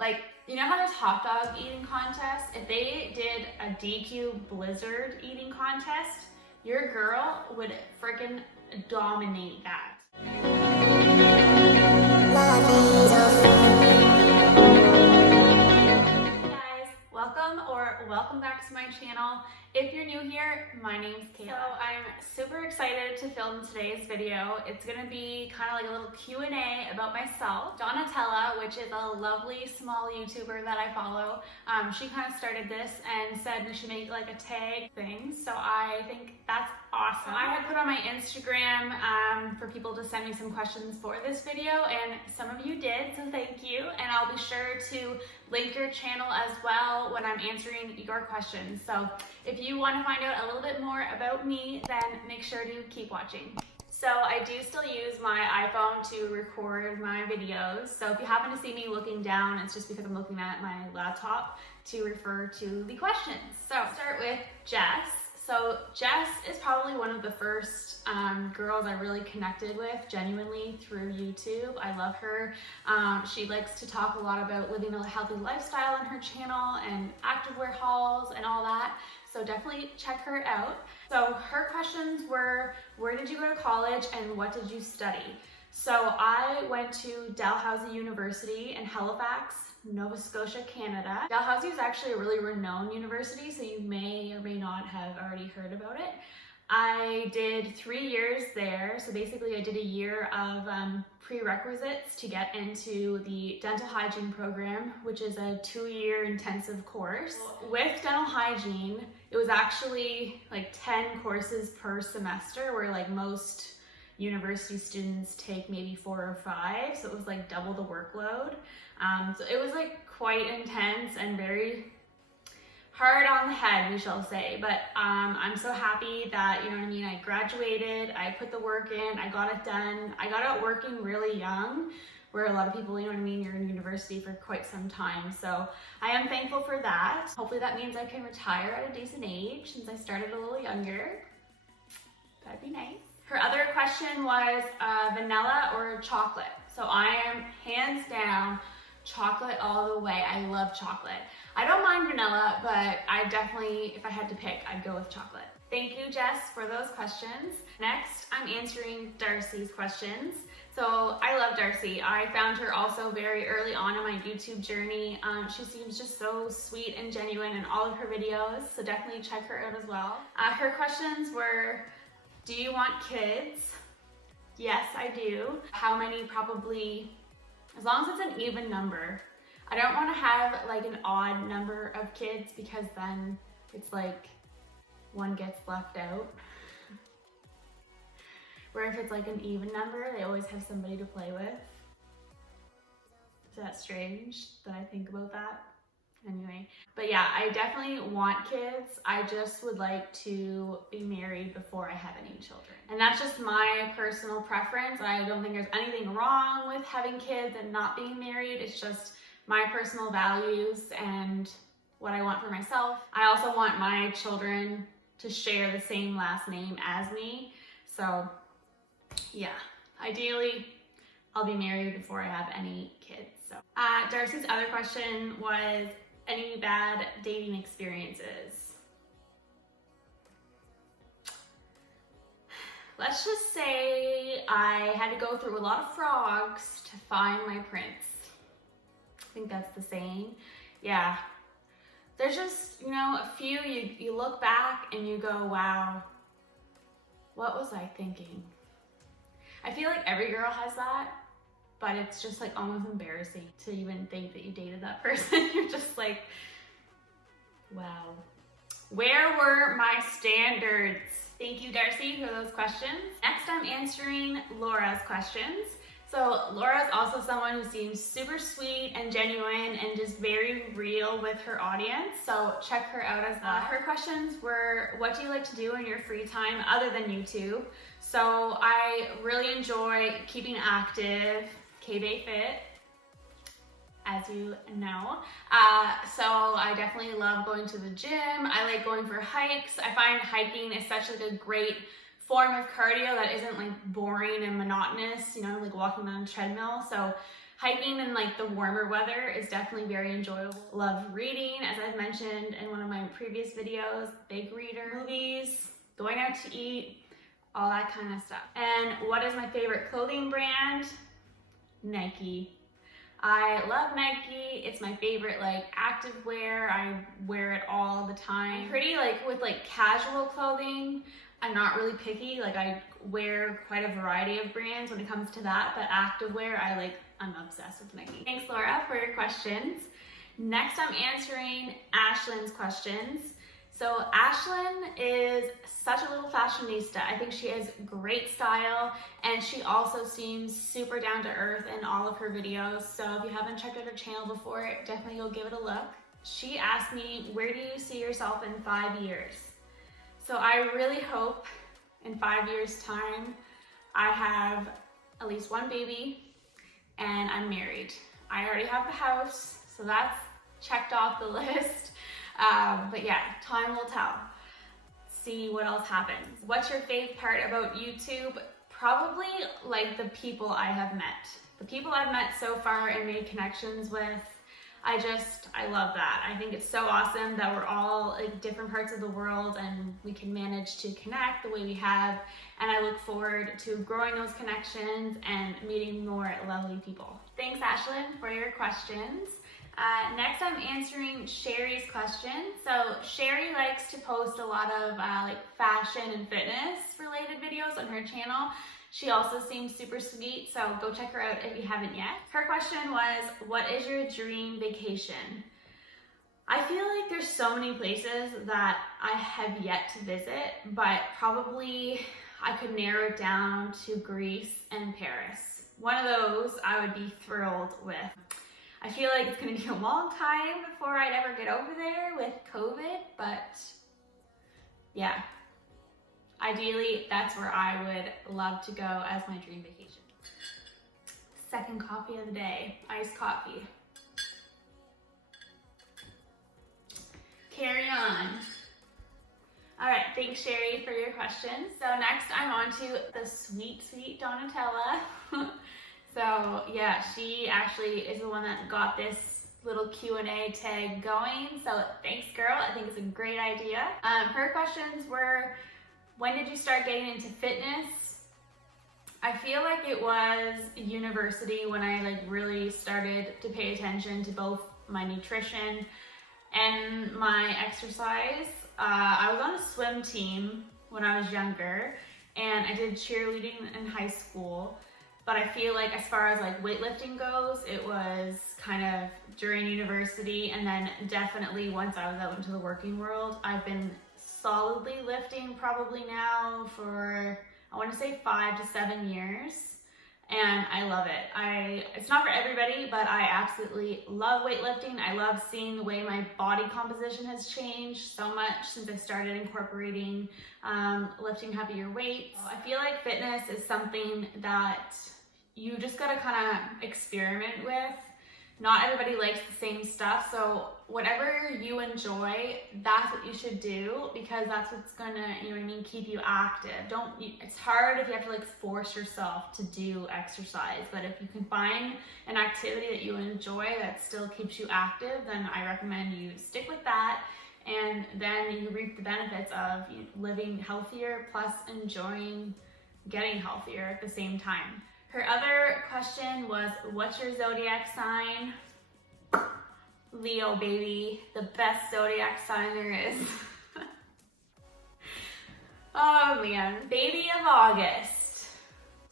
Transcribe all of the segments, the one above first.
Like, you know how there's hot dog eating contests? If they did a DQ Blizzard eating contest, your girl would freaking dominate that. Hey guys, welcome back to my channel. If you're new here, my name's Cayla. So I'm super excited to film today's video. It's gonna be kind of like a little Q&A about myself. Donatella, which is a lovely small YouTuber that I follow, she kind of started this and said we should make like a tag thing. So I think that's awesome. I had put on my Instagram for people to send me some questions for this video, and some of you did, so thank you. And I'll be sure to link your channel as well when I'm answering your questions. So if you want to find out a little bit more about me, then make sure to keep watching. So I do still use my iPhone to record my videos. So if you happen to see me looking down, it's just because I'm looking at my laptop to refer to the questions. So I'll start with Jess. So Jess is probably one of the first girls I really connected with genuinely through YouTube. I love her. She likes to talk a lot about living a healthy lifestyle on her channel and activewear hauls and all that. So definitely check her out. So her questions were, where did you go to college and what did you study? So I went to Dalhousie University in Halifax, Nova Scotia, Canada. Dalhousie is actually a really renowned university, so you may or may not have already heard about it. I did 3 years there. So basically I did a year of prerequisites to get into the dental hygiene program, which is a 2-year intensive course. With dental hygiene, it was actually like 10 courses per semester, where like most university students take maybe 4 or 5. So it was like double the workload. So it was like quite intense and very hard on the head, we shall say. But I'm so happy that, you know what I mean, I graduated, I put the work in, I got it done. I got out working really young, where a lot of people, you know what I mean, you're in university for quite some time. So I am thankful for that. Hopefully that means I can retire at a decent age, since I started a little younger. That'd be nice. Her other question was vanilla or chocolate. So I am hands down chocolate all the way. I love chocolate. I don't mind vanilla, but I definitely, if I had to pick, I'd go with chocolate. Thank you, Jess, for those questions. Next, I'm answering Darcy's questions. So I love Darcy. I found her also very early on in my YouTube journey. She seems just so sweet and genuine in all of her videos, so definitely check her out as well. Her questions were, do you want kids? Yes, I do. How many? Probably, as long as it's an even number. I don't want to have like an odd number of kids, because then it's like one gets left out. Where if it's like an even number, they always have somebody to play with. Is that strange that I think about that? Anyway, but yeah, I definitely want kids. I just would like to be married before I have any children. And that's just my personal preference. I don't think there's anything wrong with having kids and not being married. It's just my personal values and what I want for myself. I also want my children to share the same last name as me. So yeah, ideally I'll be married before I have any kids. So Darcy's other question was, any bad dating experiences? Let's just say I had to go through a lot of frogs to find my prince. I think that's the saying. Yeah. There's just, you know, a few you look back and you go, wow, what was I thinking? I feel like every girl has that, but it's just like almost embarrassing to even think that you dated that person. You're just like, wow. Where were my standards? Thank you, Darcy, for those questions. Next, I'm answering Laura's questions. So Laura is also someone who seems super sweet and genuine and just very real with her audience. So check her out as well. Her questions were, what do you like to do in your free time other than YouTube? So I really enjoy keeping active, K-Bay Fit, as you know. So I definitely love going to the gym. I like going for hikes. I find hiking is such like a great form of cardio that isn't like boring and monotonous, you know, like walking on a treadmill. So Hiking in like the warmer weather is definitely very enjoyable. Love reading, as I've mentioned in one of my previous videos, big reader. Movies, going out to eat, all that kind of stuff. And what is my favorite clothing brand? Nike. I love Nike. It's my favorite like active wear. I wear it all the time. I'm pretty like with like casual clothing. I'm not really picky. Like I wear quite a variety of brands when it comes to that, but active wear, I'm obsessed with Nike. Thanks, Laura, for your questions. Next, I'm answering Ashlyn's questions. So Ashlyn is such a little fashionista. I think she has great style, and she also seems super down to earth in all of her videos. So if you haven't checked out her channel before, definitely go give it a look. She asked me, where do you see yourself in 5 years? So I really hope in 5 years' time, I have at least one baby and I'm married. I already have the house, so that's checked off the list. But yeah, time will tell. See what else happens. What's your favorite part about YouTube? Probably like the people I have met. The people I've met so far and made connections with, I love that. I think it's so awesome that we're all like different parts of the world and we can manage to connect the way we have. And I look forward to growing those connections and meeting more lovely people. Thanks, Ashlyn, for your questions. Next, I'm answering Sherry's question. So Sherry likes to post a lot of like fashion and fitness related videos on her channel. She also seems super sweet, so go check her out if you haven't yet. Her question was, what is your dream vacation? I feel like there's so many places that I have yet to visit, but probably I could narrow it down to Greece and Paris. One of those I would be thrilled with. I feel like it's gonna be a long time before I'd ever get over there with COVID, but yeah. Ideally, that's where I would love to go as my dream vacation. Second coffee of the day, iced coffee. Carry on. All right, thanks Sherry for your questions. So next I'm on to the sweet, sweet Donatella. So yeah, she actually is the one that got this little Q&A tag going. So thanks girl, I think it's a great idea. Her questions were, when did you start getting into fitness? I feel like it was university when I like really started to pay attention to both my nutrition and my exercise. I was on a swim team when I was younger and I did cheerleading in high school. But I feel like as far as like weightlifting goes, it was kind of during university, and then definitely once I was out into the working world, I've been solidly lifting probably now for, I want to say 5 to 7 years, and I love it. It's not for everybody, but I absolutely love weightlifting. I love seeing the way my body composition has changed so much since I started incorporating lifting heavier weights. I feel like fitness is something that you just gotta kind of experiment with. Not everybody likes the same stuff, so whatever you enjoy, that's what you should do, because that's what's gonna, you know what I mean, keep you active. It's hard if you have to like force yourself to do exercise, but if you can find an activity that you enjoy that still keeps you active, then I recommend you stick with that, and then you reap the benefits of living healthier plus enjoying getting healthier at the same time. Her other question was, what's your zodiac sign? Leo, baby, the best zodiac sign there is. Oh man, baby of August.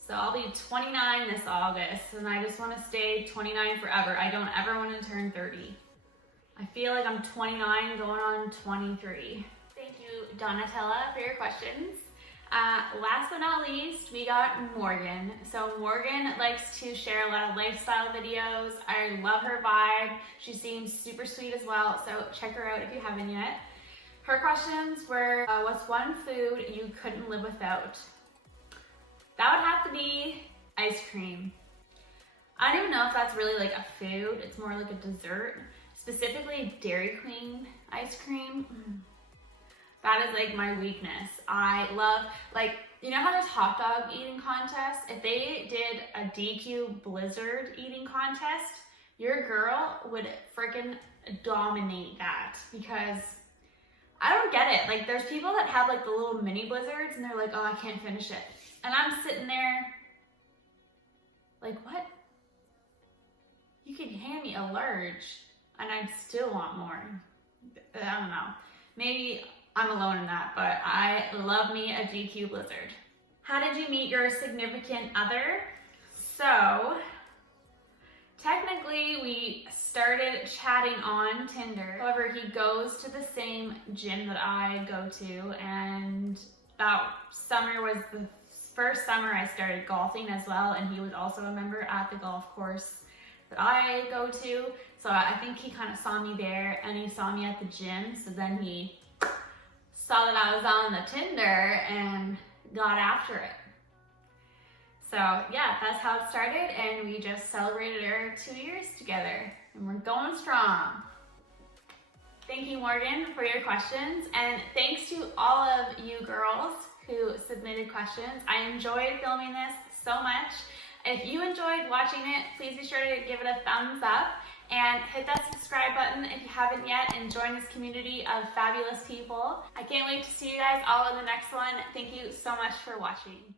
So I'll be 29 this August, and I just want to stay 29 forever. I don't ever want to turn 30. I feel like I'm 29 going on 23. Thank you, Donatella, for your questions. Last but not least, we got Morgan. So Morgan likes to share a lot of lifestyle videos. I love her vibe. She seems super sweet as well, so check her out if you haven't yet. Her questions were, what's one food you couldn't live without? That would have to be ice cream. I don't even know if that's really like a food. It's more like a dessert, specifically Dairy Queen ice cream. That is like my weakness. I love, like, you know how there's hot dog eating contests? If they did a DQ Blizzard eating contest, your girl would freaking dominate that, because I don't get it. Like, there's people that have like the little mini blizzards and they're like, oh, I can't finish it. And I'm sitting there like, what? You could hand me a large and I'd still want more. I don't know. Maybe I'm alone in that, but I love me a GQ blizzard. How did you meet your significant other? So, technically, we started chatting on Tinder. However, he goes to the same gym that I go to, and that summer was the first summer I started golfing as well, and he was also a member at the golf course that I go to. So I think he kind of saw me there, and he saw me at the gym, so then he saw that I was on the Tinder and got after it. So yeah, that's how it started, and we just celebrated our 2 years together, and we're going strong. Thank you, Morgan, for your questions, and thanks to all of you girls who submitted questions. I enjoyed filming this so much. If you enjoyed watching it, please be sure to give it a thumbs up and hit that subscribe button if you haven't yet, and join this community of fabulous people. I can't wait to see you guys all in the next one. Thank you so much for watching.